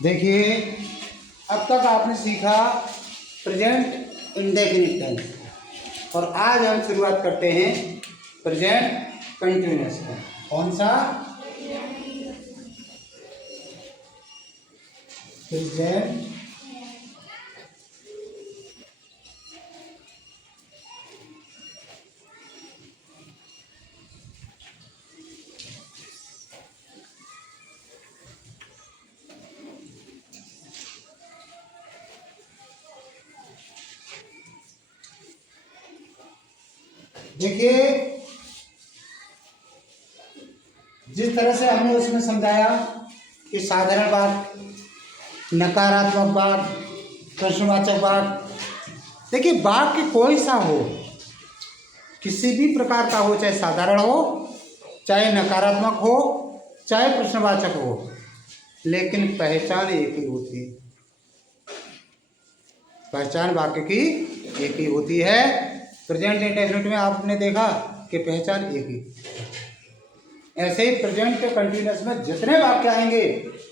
देखिए, अब तक आपने सीखा प्रेजेंट इंडेफिनिट टेंस और आज हम शुरुआत करते हैं प्रेजेंट कंटिन्यूअस का। कौन सा? प्रेजेंट देखिए, जिस तरह से हमने उसमें समझाया कि साधारण वाक्य, नकारात्मक वाक्य, प्रश्नवाचक वाक्य। देखिए, वाक्य कोई सा हो, किसी भी प्रकार का हो, चाहे साधारण हो, चाहे नकारात्मक हो, चाहे प्रश्नवाचक हो, लेकिन पहचान एक ही होती है। पहचान वाक्य की एक ही होती है। प्रेजेंट इंडेफिनिट में आपने देखा कि पहचान एक ही। ऐसे ही प्रेजेंट कंटिन्यूअस में जितने वाक्य आएंगे,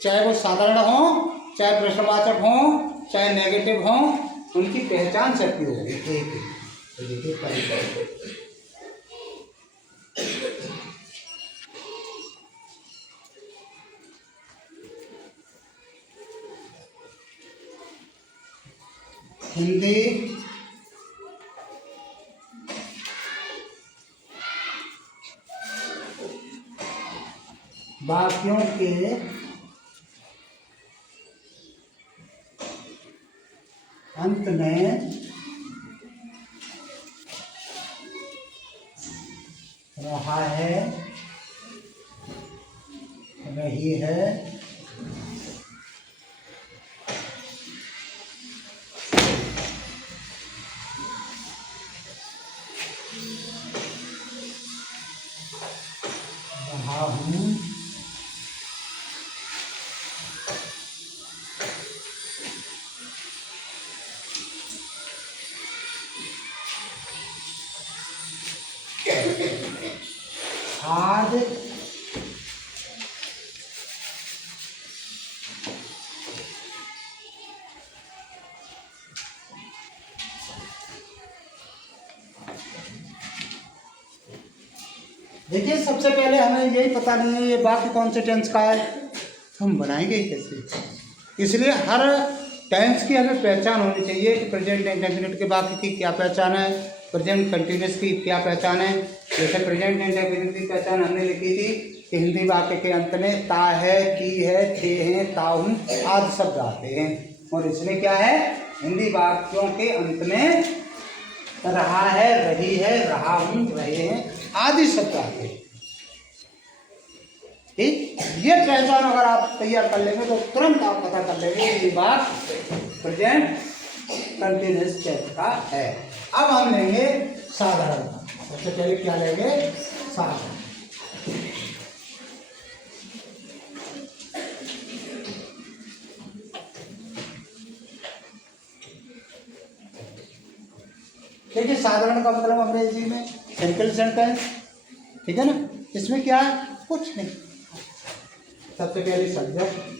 चाहे वो साधारण हो, चाहे प्रश्नवाचक हो, चाहे नेगेटिव हो, उनकी पहचान सबकी होगी एक ही। तो देखिए, हिंदी वाक्यों के अंत में रहा है, रही है, रहा हूँ, आज देखिए, सबसे पहले हमें यही पता नहीं है ये वाक्य कौन से टेंस का है, तो हम बनाएंगे कैसे। इसलिए हर टेंस की हमें पहचान होनी चाहिए कि प्रेजेंट इंडेफिनिट के वाक्य की क्या पहचान है, प्रेजेंट कंटिन्यूअस की क्या पहचान है। जैसे प्रेजेंट इंडेफिनिट की पहचान हमने लिखी थी कि हिंदी वाक्य के अंत में ता है, की है, थे हैं, ताहूं आदि शब्द आते हैं। और इसमें क्या है, हिंदी वाक्यों के अंत में रहा है, रही है, रहा हूं, रहे हैं आदि शब्द आते हैं। ठीक, ये पहचान अगर आप तैयार कर लेंगे तो तुरंत आप पता कर लेंगे ये बात प्रेजेंट कंटिन्यूअस टेंस का है। अब हम लेंगे साधारण। सबसे पहले क्या लेंगे? साधारण। देखिए, साधारण का मतलब अंग्रेजी में सिंपल सेंटेंस, ठीक है ना। इसमें क्या है? कुछ नहीं। सबसे पहले सब्जेक्ट,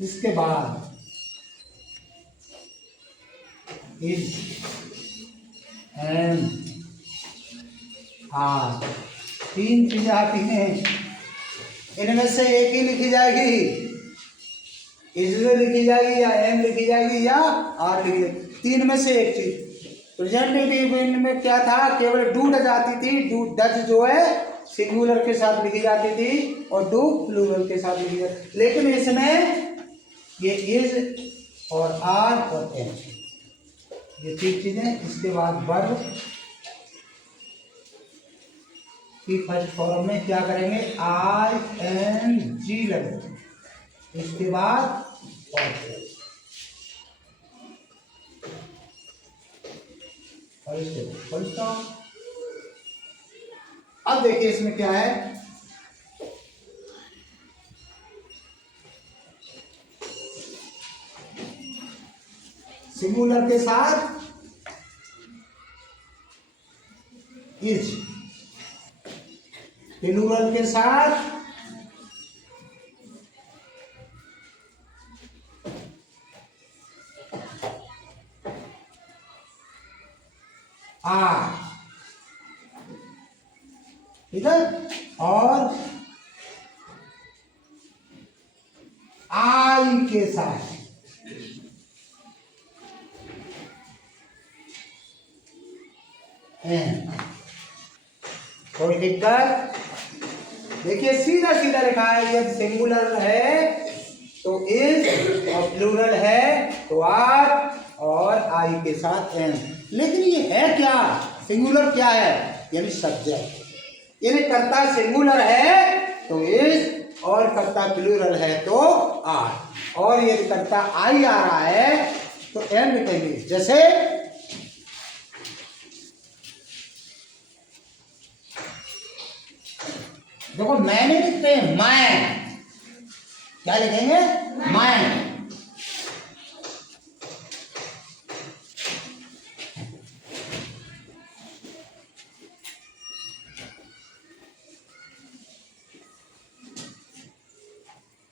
इसके बाद इज, एम, आर, तीन चीजें आती हैं। इनमें से एक ही लिखी जाएगी, इजमें लिखी जाएगी या एम लिखी जाएगी या आर लिखी जाएगी, तीन में से एक चीज। प्रेजेंट में क्या था, केवल डू डज आती थी। डू डज जो है सिंगुलर के साथ लिखी जाती थी और डू प्लूरल के साथ लिखी जाती। लेकिन इसमें ये इज और आर और एम, ये तीन चीजें। इसके बाद वर्ब की फर्स्ट फॉर्म में क्या करेंगे, आई एन जी लगेगा। इसके बाद और इसके फुल स्टॉप। अब देखिए इसमें क्या है, सिंगुलर के साथ इज प्लूरल के साथ आर, इधर और आई के साथ एन। कोई दिक्कत? देखिए सीधा सीधा लिखा है, यदि सिंगुलर है तो इज और प्लूरल है तो आर और आई के साथ एन। लेकिन ये है क्या? सिंगुलर क्या है? यानी सब्जेक्ट। यानी कर्ता सिंगुलर है तो इज और कर्ता प्लूरल है तो आर, और यदि कर्ता आई आ रहा है तो एन लिखेंगे। जैसे देखो मैंने लिखते हैं मैं, क्या लिखेंगे? मैं।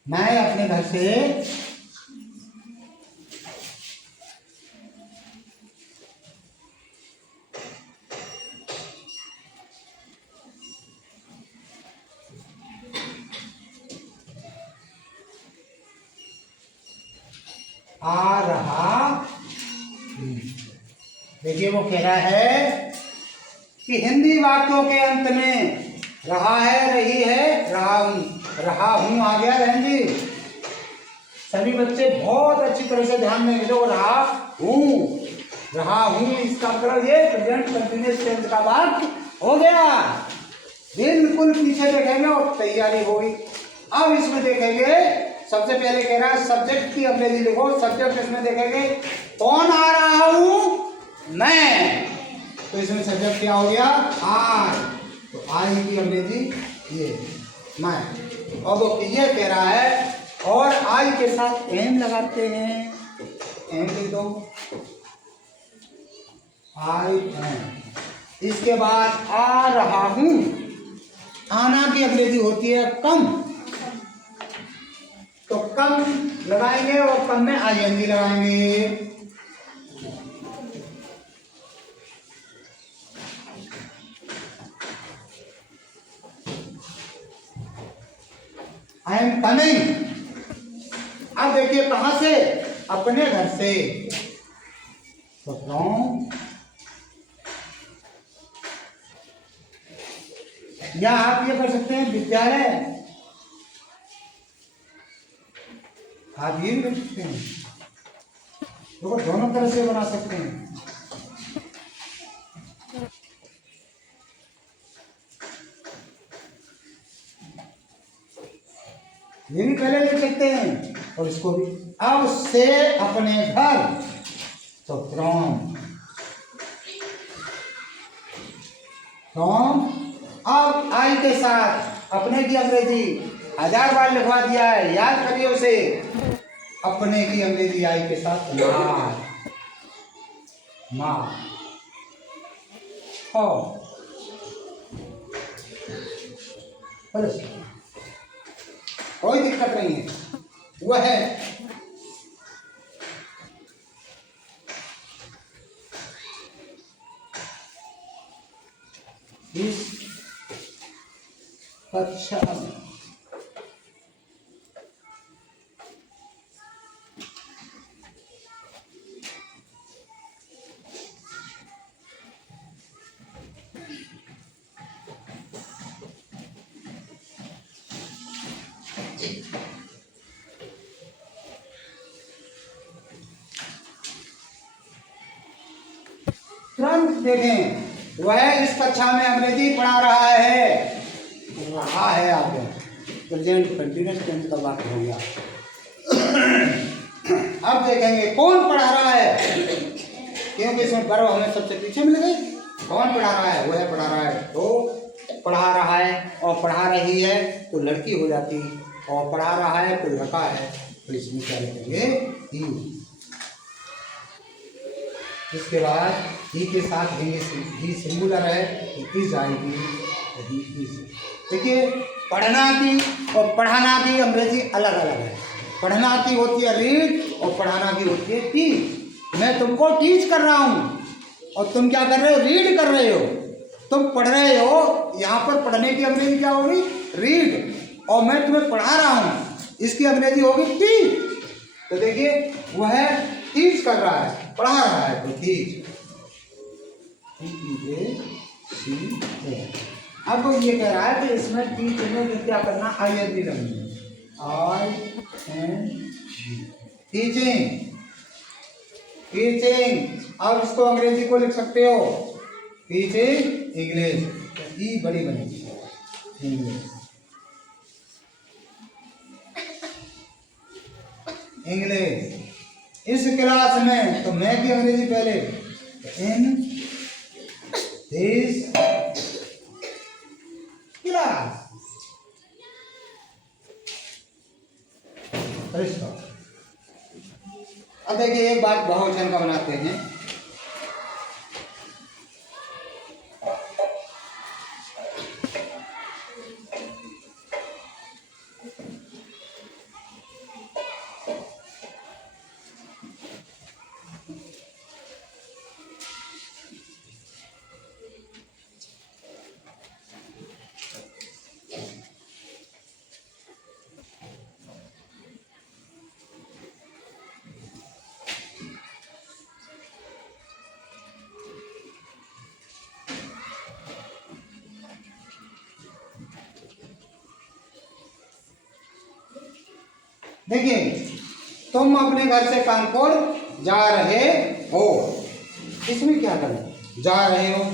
मैं अपने घर से आ रहा हूं। देखिए वो कह रहा है कि हिंदी वाक्यों के अंत में रहा है, रही है, रहा हूं आ गया। बहन जी सभी बच्चे बहुत अच्छी तरह से ध्यान में लो। रहा हूं इसका मतलब ये प्रेजेंट कंटीन्यूअस टेंस का वाक्य हो गया। बिल्कुल पीछे देखेंगे और तैयारी होगी। अब इसमें देखेंगे, सबसे पहले कह रहा है सब्जेक्ट की अंग्रेजी लिखो। सब्जेक्ट इसमें देखेंगे कौन आ रहा हूं? मैं। तो इसमें सब्जेक्ट क्या हो गया? आई। तो आई की अंग्रेजी ये मैं। और वो ये कह रहा है और आई के साथ एम लगाते हैं। एम लिख दो, आई एम। इसके बाद आ रहा हूं, आना की अंग्रेजी होती है कम। तो कम लगाएंगे और कम में आईएनजी लगाएंगे। I am coming. अब देखिए कहां से? अपने घर से। तो फ्रॉम, या आप ये कर सकते हैं विद्यालय, आप ये भी कर सकते हैं। देखो दोनों तरह से बना सकते हैं। ये भी पहले लिख सकते हैं और इसको भी। अब से अपने घर, तो फ्रॉम। अब आई के साथ अपने की अंग्रेजी 1000 बार लिखवा दिया है, याद करिए उसे। अपने की अंग्रेजी आई के साथ माँ। कोई दिक्कत नहीं है, वह है। इस कक्षा में तुरंत देखें, वह इस कक्षा में अंग्रेजी पढ़ा रहा है। रहा है आगे प्रेजेंट कंटीन्यूअस टेंस का वाक्य हो गया। अब देखेंगे कौन पढ़ा रहा है, क्योंकि इसमें वर्ब हमें सबसे पीछे मिल गई। कौन पढ़ा रहा है? वह पढ़ा रहा है। तो पढ़ा रहा है और पढ़ा रही है तो लड़की हो जाती, और पढ़ा रहा है तो लड़का है। तो इसमें क्या लिखेंगे? ही। इसके बाद ही के साथ ही सिंगुलर है तो इज आएगी, ही इज। देखिए पढ़ना की और पढ़ाना की अंग्रेजी अलग अलग है। पढ़ना की होती है रीड और पढ़ाना की होती है टीच। मैं तुमको टीच कर रहा हूँ और तुम क्या कर रहे हो, रीड कर रहे हो। तुम पढ़ रहे हो, यहाँ पर पढ़ने की अंग्रेजी क्या होगी, रीड, और मैं तुम्हें पढ़ा रहा हूँ, इसकी अंग्रेजी होगी टीच। तो देखिए वह टीच कर रहा है, पढ़ा रहा है, तो टीच। अब वो ये कह रहा है कि इसमें टीच में क्या करना, आई एन जी लगनी, ING, टीचिंग, टीचिंग। अब इसको अंग्रेजी को लिख सकते हो, टीचिंग इंग्लिश, ई बड़ी बनेगी, इंग्लिश, इंग्लिश। इस क्लास में, तो मैं की अंग्रेजी पहले, इन दिस क्लास। अब देखिए एक बात बहुवचन का बनाते हैं। देखिए तुम अपने घर से कानपुर जा रहे हो, इसमें क्या करें, जा रहे हो,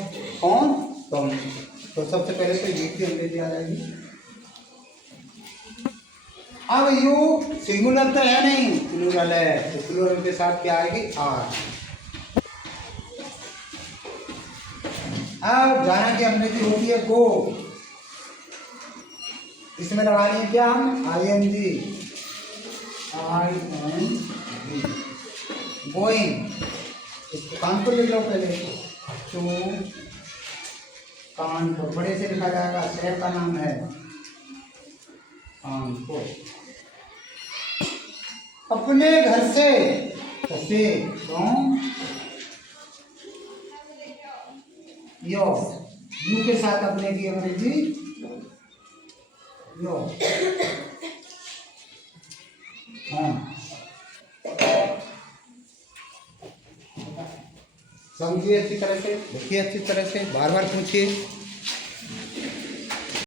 कौन, तुम। तो सबसे पहले तो ये की अंग्रेजी आ जाएगी। अब यू सिंगुलर तो है नहीं, प्लूरल है, तो प्लूरल के साथ क्या आएगी, आर। अब जाना की अंग्रेजी होती है गो, इसमें लगानी है क्या हम, ING, गोइंग। कानपुर लिख लो पहले, तो कानपुर बड़े से लिखा जाएगा, शहर का नाम है कानपुर। अपने घर से, फ्रॉम योर, यू के साथ अपने की अंग्रेजी योर, समझिए अच्छी तरह से, देखिए अच्छी तरह से, बार बार पूछिए।